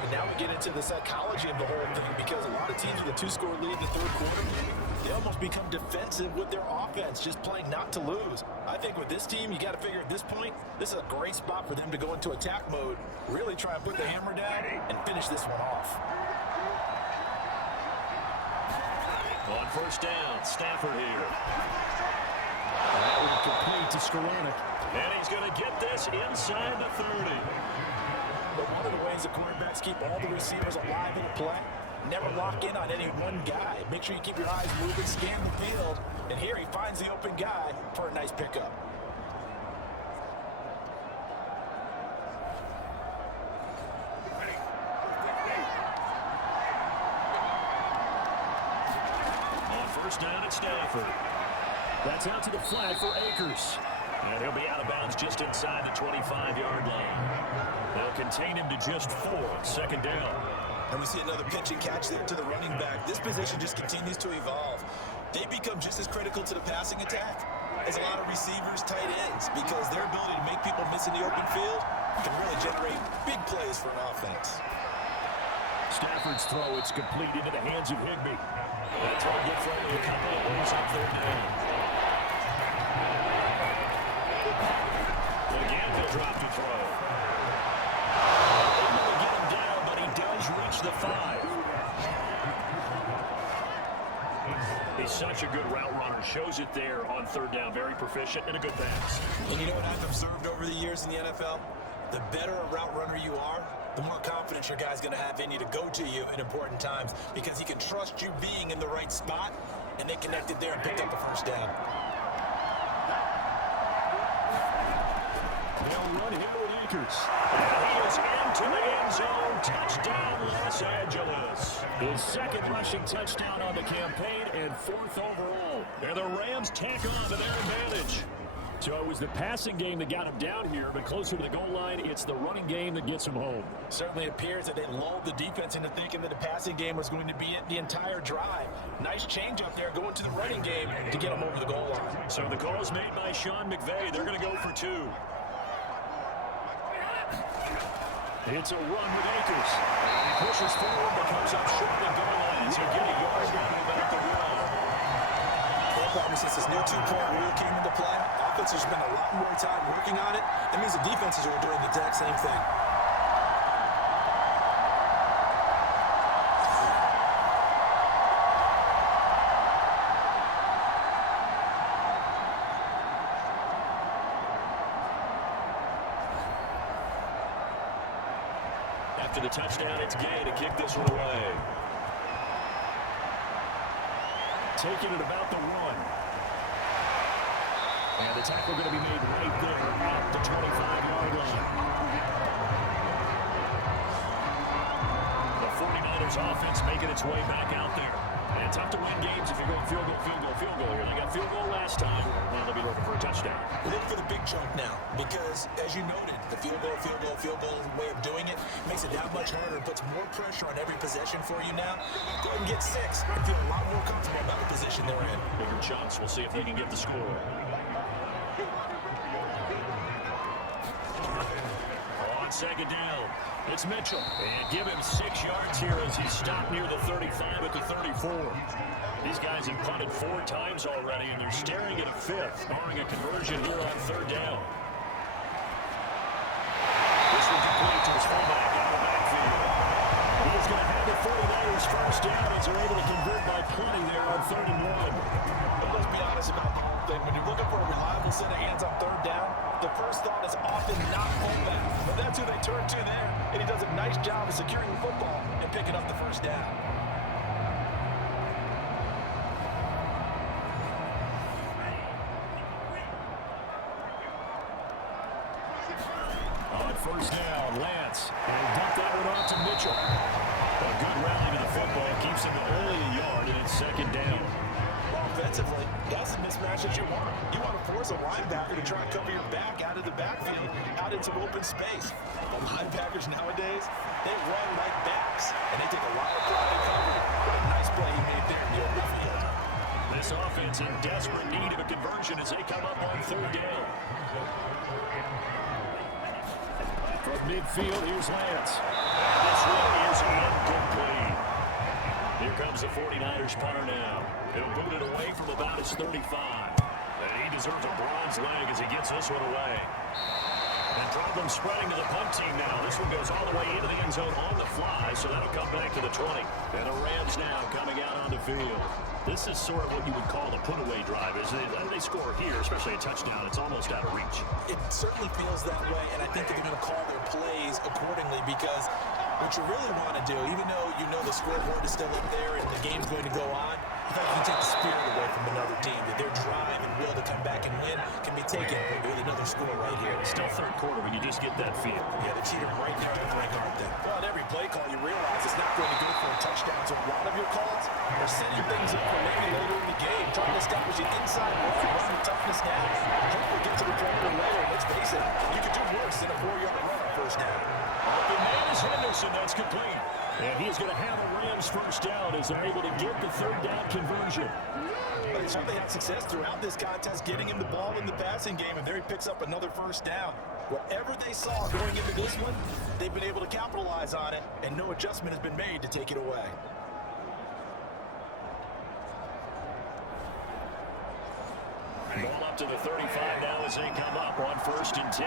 And now we get into the psychology of the whole thing, because a lot of teams with a 2-score lead in the 3rd quarter, they almost become defensive with their offense, just playing not to lose. I think with this team, you got to figure at this point, this is a great spot for them to go into attack mode, really try and put the hammer down and finish this one off. On 1st down, Stafford here. That one complete to Skoranek. And he's going to get this inside the 30. But one of the ways the quarterbacks keep all the receivers alive in the play, never lock in on any one guy. Make sure you keep your eyes moving, scan the field, and here he finds the open guy for a nice pickup. On first down at Stafford. That's out to the flat for Akers. And he'll be out of bounds just inside the 25-yard line. They'll contain him to just 4, second down. And we see another pitch and catch there to the running back. This position just continues to evolve. They become just as critical to the passing attack as a lot of receivers, tight ends, because their ability to make people miss in the open field can really generate big plays for an offense. Stafford's throw, it's complete into the hands of Higbee. That throw gets only a couple of moves up there down. Again, they'll drop the throw. Able to get him down, but he does reach the 5. He's such a good route runner. Shows it there on third down. Very proficient and a good pass. And you know what I've observed over the years in the NFL? The better a route runner you are, the more confidence your guy's going to have in you to go to you in important times because he can trust you being in the right spot, and they connected there and picked up a first down. They'll run him with Akers. And he is into the end zone. Touchdown, Los Angeles. His second rushing touchdown on the campaign and 4th overall. And the Rams tack on to their advantage. So it was the passing game that got him down here, but closer to the goal line, it's the running game that gets him home. Certainly appears that they lulled the defense into thinking that the passing game was going to be it the entire drive. Nice change up there going to the running game to get him over the goal line. So the call is made by Sean McVay. They're going to go for 2. It's a run with Akers. He pushes forward, but comes up short of the goal line. So get a yard down about the wall. Probably since this new two-point rule came into play, offenses spend a lot more time working on it. That means the defenses are doing the exact same thing. After the touchdown, it's Gay to kick this one away. Taking it about the 1. And the tackle going to be made right there at the 25-yard line. The 49ers offense making its way back out there. And it's tough to win games if you're going field goal, field goal, field goal. Here, they got field goal last time. Now they'll be looking for a touchdown. Look for the big chunk now, because as you noted, the field goal way of doing it makes it that much harder and puts more pressure on every possession for you now. Go ahead and get 6 and feel a lot more comfortable about the position they're in. Bigger chunks. We'll see if they can get the score. On second down, it's Mitchell. And give him 6 yards here as he's stopped near the 35 at the 34. These guys have punted 4 times already, and they're staring at a 5th, barring a conversion here on third down. This one complete to his fullback out of the backfield. He is going to have the 49ers first down as they're able to convert by punting there on 3rd and 1. But let's be honest about the whole thing. When you're looking for a reliable set of hands on third down, the first thought is often not fullback. But that's who they turn to there, and he does a nice job of securing the football and picking up the first down. On first down, Lance. And he dumped that one off to Mitchell. A good rally to the football keeps him only a yard, and it's second down. Offensively, that's the mismatch that you want. You want to force a linebacker to try and cover your back out of the backfield, out into open space. But linebackers nowadays, they run like backs, and they take a lot of pride in covering. What a nice play he made there in the open field. This offense in desperate need of a conversion as they come up on third down. From midfield, here's Lance. This one is incomplete. Here comes the 49ers punter now. He'll boot it away from about his 35. And he deserves a bronze leg as he gets this one away. And problem spreading to the punt team now. This one goes all the way into the end zone on the fly, so that'll come back to the 20. And the Rams now coming out on the field. This is sort of what you would call the put-away drive, isn't it? When they score here, especially a touchdown, it's almost out of reach. It certainly feels that way, and I think they're going to call their plays accordingly because what you really want to do, even though you know the scoreboard is still up there and the game's going to go on, you can take the spirit away from another team, that their drive and will to come back and win can be taken with another score right here. It's still third quarter, but you just get that feel. Yeah, they cheated right there at the break, aren't they? Well, at every play call, you realize it's not going to go for a touchdown, so a lot of your calls are setting things up for maybe later in the game, trying to establish an inside run with toughness now, trying to get to the perimeter later. Let's face it, you could do worse than a 4-yard run on first down. The man is Henderson. That's complete. And he's going to have a Rams first down as they're able to get the third down conversion. But they certainly had success throughout this contest, getting him the ball in the passing game, and there he picks up another first down. Whatever they saw going into this one, they've been able to capitalize on it, and no adjustment has been made to take it away. Ball up to the 35 now as they come up on 1st and 10.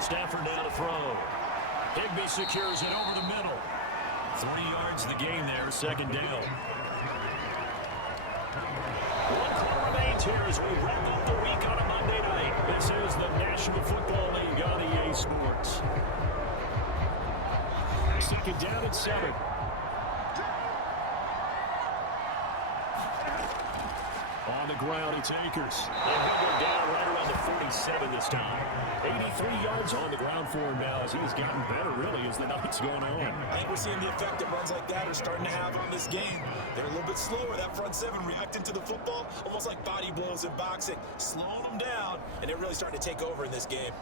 Stafford now to throw. Higbee secures it over the middle. 3 yards the gain there, second down. 1 quarter remains here as we wrap up the week on a Monday night. This is the National Football League on EA Sports. Second down at 7. On the ground, it's Akers. And he'll go down right around the 47 this time. 83 yards on the ground for him now as he's gotten better, really, as the night's going on. I think we're seeing the effect that runs like that are starting to have on this game. They're a little bit slower, that front seven reacting to the football, almost like body blows in boxing, slowing them down, and they're really starting to take over in this game.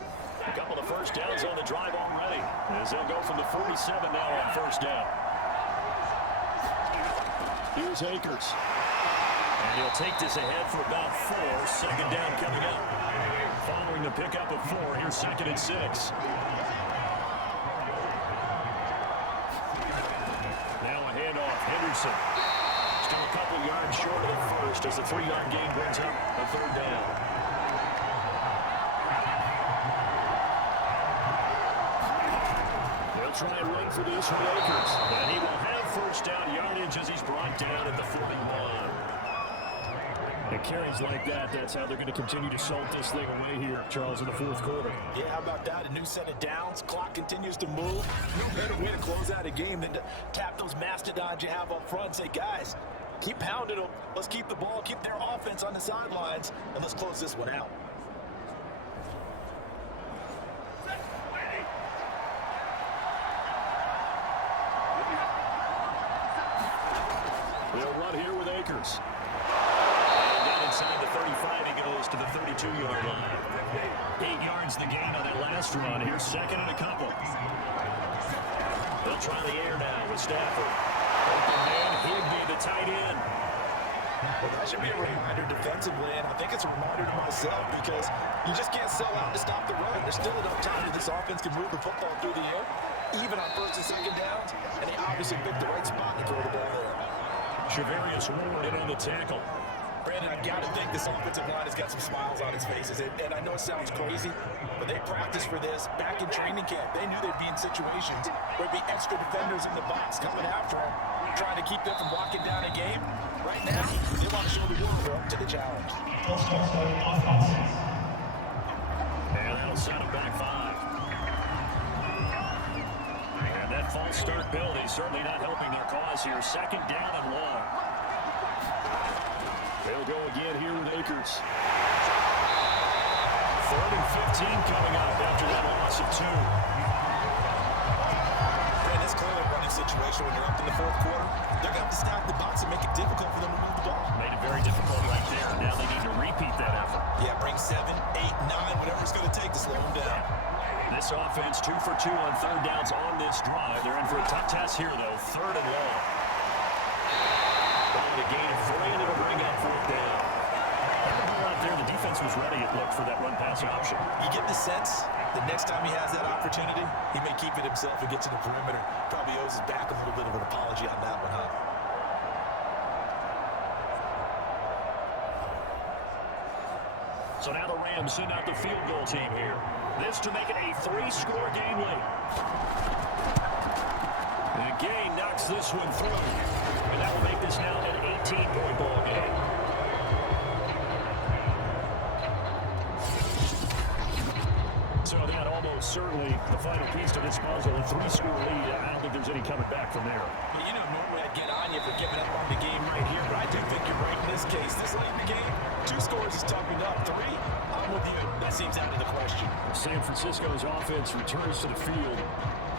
A couple of first downs on the drive already as they'll go from the 47 now on first down. Here's Akers. And he'll take this ahead for about 4. Second down coming up. Following the pickup of 4, here's 2nd and 6. Now a handoff, Henderson. Still a couple yards short of the first as the 3-yard gain brings up a third down. They'll try and run for this from Akers. And he will have first down yardage as he's brought down at the 41. And carries like that, that's how they're going to continue to salt this thing away here, Charles, in the 4th quarter. Yeah, how about that? A new set of downs. Clock continues to move. No better way to close out a game than to tap those mastodons you have up front and say, guys, keep pounding them. Let's keep the ball, keep their offense on the sidelines, and let's close this one out. They'll run here with Akers. Inside the 35, he goes to the 32-yard line. 8 yards the gain on that last run. Here's 2nd and a couple. They'll try the air now with Stafford. Open man, Higbee, the tight end. Well, that should be a reminder defensively, and I think it's a reminder to myself because you just can't sell out to stop the run. There's still enough time that this offense can move the football through the air, even on 1st and 2nd downs, and they obviously picked the right spot to throw the ball there. Shavarius Ward in on the tackle. Brandon, I gotta think this offensive line has got some smiles on its faces, and I know it sounds crazy, but they practiced for this back in training camp. They knew they'd be in situations where there'd be extra defenders in the box coming after them, trying to keep them from locking down a game. Right now, they want to show the world they're up to the challenge. And that'll set them back 5. And that false start penalty certainly not helping their cause here. 2nd down and long. They'll go again here with Akers. 3rd and 15 coming up after that loss of 2. Brandon, it's clearly a running situation when you're up in the 4th quarter. They're going to have to stack the box and make it difficult for them to move the ball. Made it very difficult right there. Now they need to repeat that effort. Yeah, bring 7, 8, 9, whatever it's going to take to slow them down. This offense 2 for 2 on 3rd downs on this drive. They're in for a tough test here, though. 3rd and long. A gain of 3, and it'll bring up 4th down. Out there, the defense was ready, it looked, for that run-pass option. You get the sense that next time he has that opportunity, he may keep it himself and get to the perimeter. Probably owes his back a little bit of an apology on that one, huh? So now the Rams send out the field goal team here. This to make it a 3-score game late. And Gay knocks this one through. And that will make this now an 18-point ball game. So that almost certainly the final piece to this puzzle. A 3-score lead. I don't think there's any coming back from there. Well, you know, normally I'd get on you for giving up on the game right here, but I do think you're right in this case. This late in the game, 2 scores is tough enough. 3, I'm with you. That seems out of the question. San Francisco's offense returns to the field.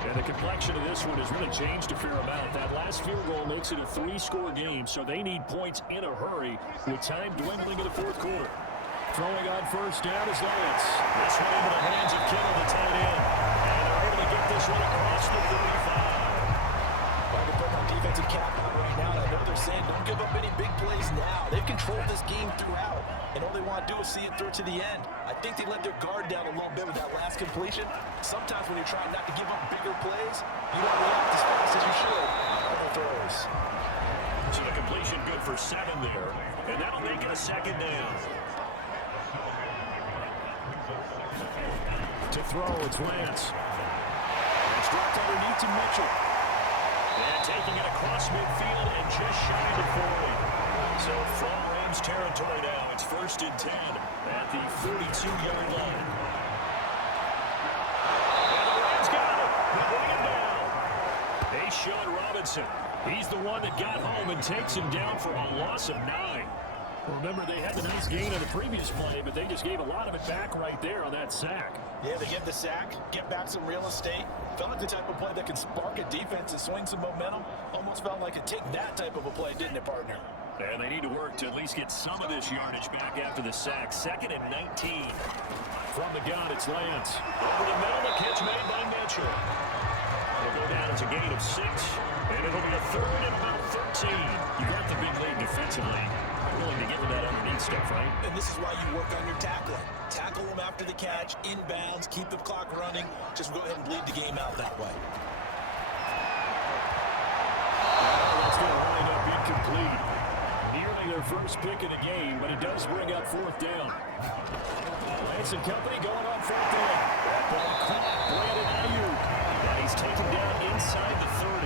And the complexion of this one has really changed a fair amount. That last field goal makes it a 3-score game, so they need points in a hurry with time dwindling in the fourth quarter. Throwing on first down is Lance. This one into the hands of Kittle, the tight end. And they're able to get this one across the 35. If I can put my defensive cap on right now, I know they're saying don't give up any big plays now. They've controlled this game throughout, and all they want to do is see it through to the end. I think they let their guard down a little bit with that last completion. Sometimes when you're trying not to give up bigger plays, you don't react as fast as you should on other throws. So the completion good for 7 there, and that'll make it a 2nd down. To throw, it's Lance. It's dropped underneath to Mitchell. And taking it across midfield and just shy of 40. So from Rams territory now, it's 1st and 10 at the 42-yard line. And the Rams got it. They bring him down. Deshaun Robinson. He's the one that got home and takes him down for a loss of 9. Remember, they had the nice gain on the previous play, but they just gave a lot of it back right there on that sack. Yeah, they get the sack, get back some real estate. Felt like the type of play that can spark a defense and swing some momentum. Almost felt like it take that type of a play, didn't it, partner? And they need to work to at least get some of this yardage back after the sack. 2nd and 19. From the gun, it's Lance. Over the middle, the catch made by Mitchell. It'll go down as a gain of 6, and it'll be a 3rd and about 13. You got the big lead defensively. Willing to give him that underneath stuff, right? And this is why you work on your tackling. Tackle them after the catch, inbounds, keep the clock running. Just go ahead and bleed the game out that way. That's going to wind up incomplete. Nearly their first pick of the game, but it does bring up 4th down. Lance and company going on 4th down. That ball caught Brandon Ayuk. And he's taken down inside the 30.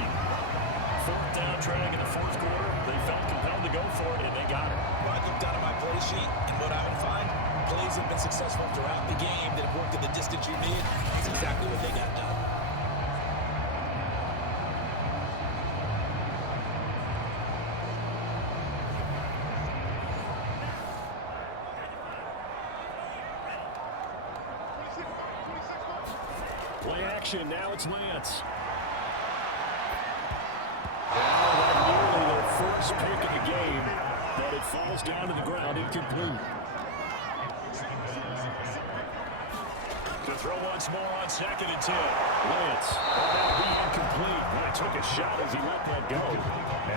4th down drag in the 4th quarter. They felt compelled to go for it, and they got it. Well, I looked down at my play sheet, and what I would find, plays have been successful throughout the game that have worked at the distance you need. That's exactly what they got done. Play action, now it's Lance. First pick of the game, but it falls down to the ground incomplete. To throw once more on 2nd and 10. Lance, that'll be incomplete. He took a shot as he let that go.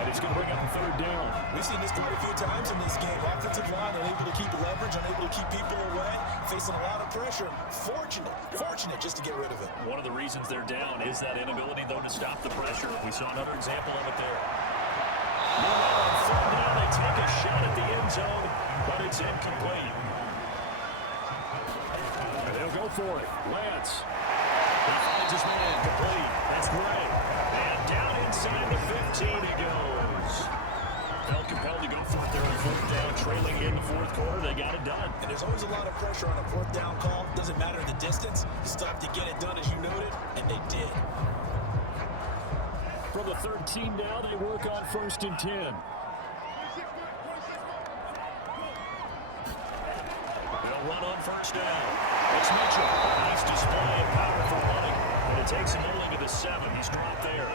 And it's going to bring up a 3rd down. We've seen this quite a few times in this game. Offensive line unable to keep leverage, unable to keep people away, facing a lot of pressure. Fortunate just to get rid of it. One of the reasons they're down is that inability, though, to stop the pressure. We saw another example of it there. Now they take a shot at the end zone, but it's incomplete. And they'll go for it. Lance. He finds his man. Complete. That's Gray. And down inside the 15 he goes. Felt compelled to go for it there on 4th down, trailing in the 4th quarter. They got it done. And there's always a lot of pressure on a 4th down call. Doesn't matter the distance. You still have to get it done as you noted, and they did. From the 13 down, they work on 1st and 10. They'll run on 1st down. It's Mitchell. Nice display of powerful running. And it takes him only to the 7. He's dropped there.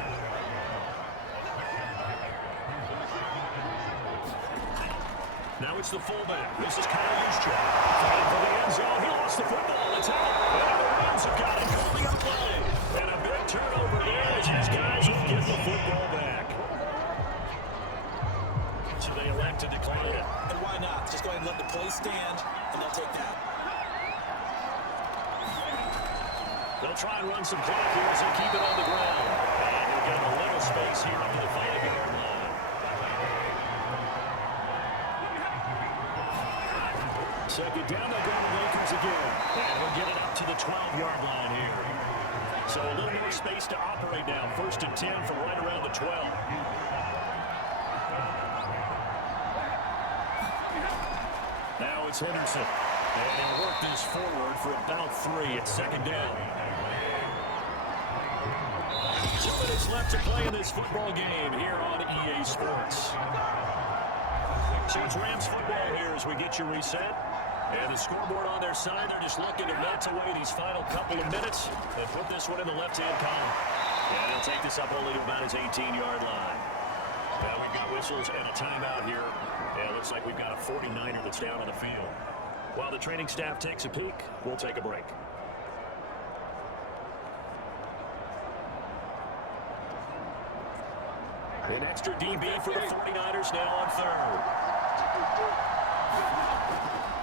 Now it's the fullback. This is Kyle Juszczyk. Fighting for the end zone. He lost the football. It's out. And the Rams have got it. Coming up play. And a big turnover there as these guys will get the football back. So they elect to decline it. And why not? Just go ahead and let the play stand, and they'll take that. They'll try and run some clock here as they keep it on the ground. And they'll get a little space here up to the 5-yard line. second down. They'll go to the Lakers again. And he'll get it up to the 12-yard line here. So a little more space to operate now. 1st and 10 from right around the 12. Now it's Henderson. And he'll work this forward for about 3 at second down. 2 minutes left to play in this football game here on EA Sports. So it's Rams football here as we get you reset. And the scoreboard on their side, they're just looking to melt away these final couple of minutes and put this one in the left-hand column. And they'll take this up only to about his 18-yard line. Now we've got whistles and a timeout here. And it looks like we've got a 49er that's down on the field. While the training staff takes a peek, we'll take a break. An extra DB for the 49ers now on 3rd.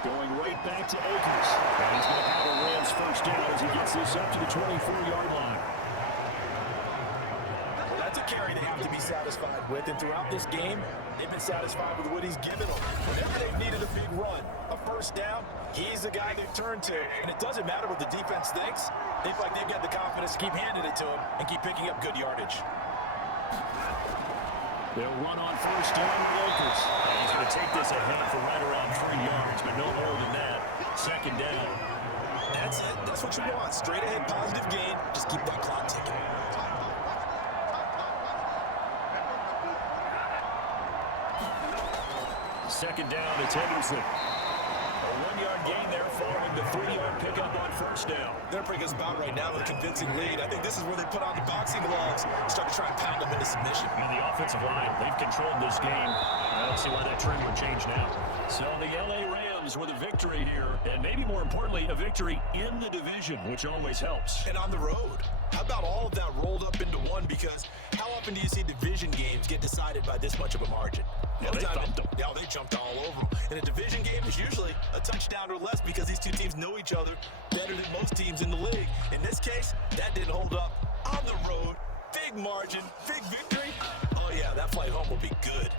Going right back to Akers. And he's going to have a Rams first down as he gets this up to the 24-yard line. Well, that's a carry they have to be satisfied with. And throughout this game, they've been satisfied with what he's given them. Whenever they've needed a big run, a first down, he's the guy they've turned to. And it doesn't matter what the defense thinks. They feel like they've got the confidence to keep handing it to him and keep picking up good yardage. They'll run on first down with Lakers. And he's going to take this ahead for right around 3 yards, but no more than that. Second down. That's it. That's what you want. Straight ahead, positive gain. Just keep that clock ticking. Second down, it's Henderson. A 1-yard gain there following the 3-yard pickup on first down. They're bringing us about right now with a convincing lead. I think this is where they put on the boxing gloves and start to try and pound them into submission. And the offensive line, they've controlled this game. I don't see why that trend would change now. So the LA Rams with a victory here, and maybe more importantly, a victory in the division, which always helps. And on the road. How about all of that rolled up into one? Because how often do you see division games get decided by this much of a margin? Yeah, they thumped them. Yeah, they jumped all over them. And a division game is usually a touchdown or less because these two teams know each other better than most teams in the league. In this case, that didn't hold up. On the road, big margin, big victory. Oh yeah, that flight home will be good.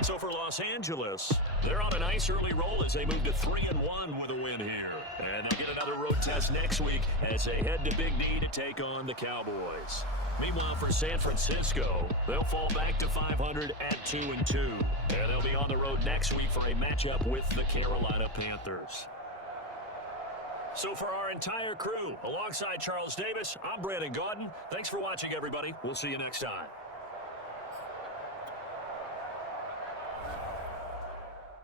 So for Los Angeles, they're on a nice early roll as they move to 3-1 with a win here. And they'll get another road test next week as they head to Big D to take on the Cowboys. Meanwhile, for San Francisco, they'll fall back to 500 at 2-2. And they'll be on the road next week for a matchup with the Carolina Panthers. So for our entire crew, alongside Charles Davis, I'm Brandon Gaudin. Thanks for watching, everybody. We'll see you next time.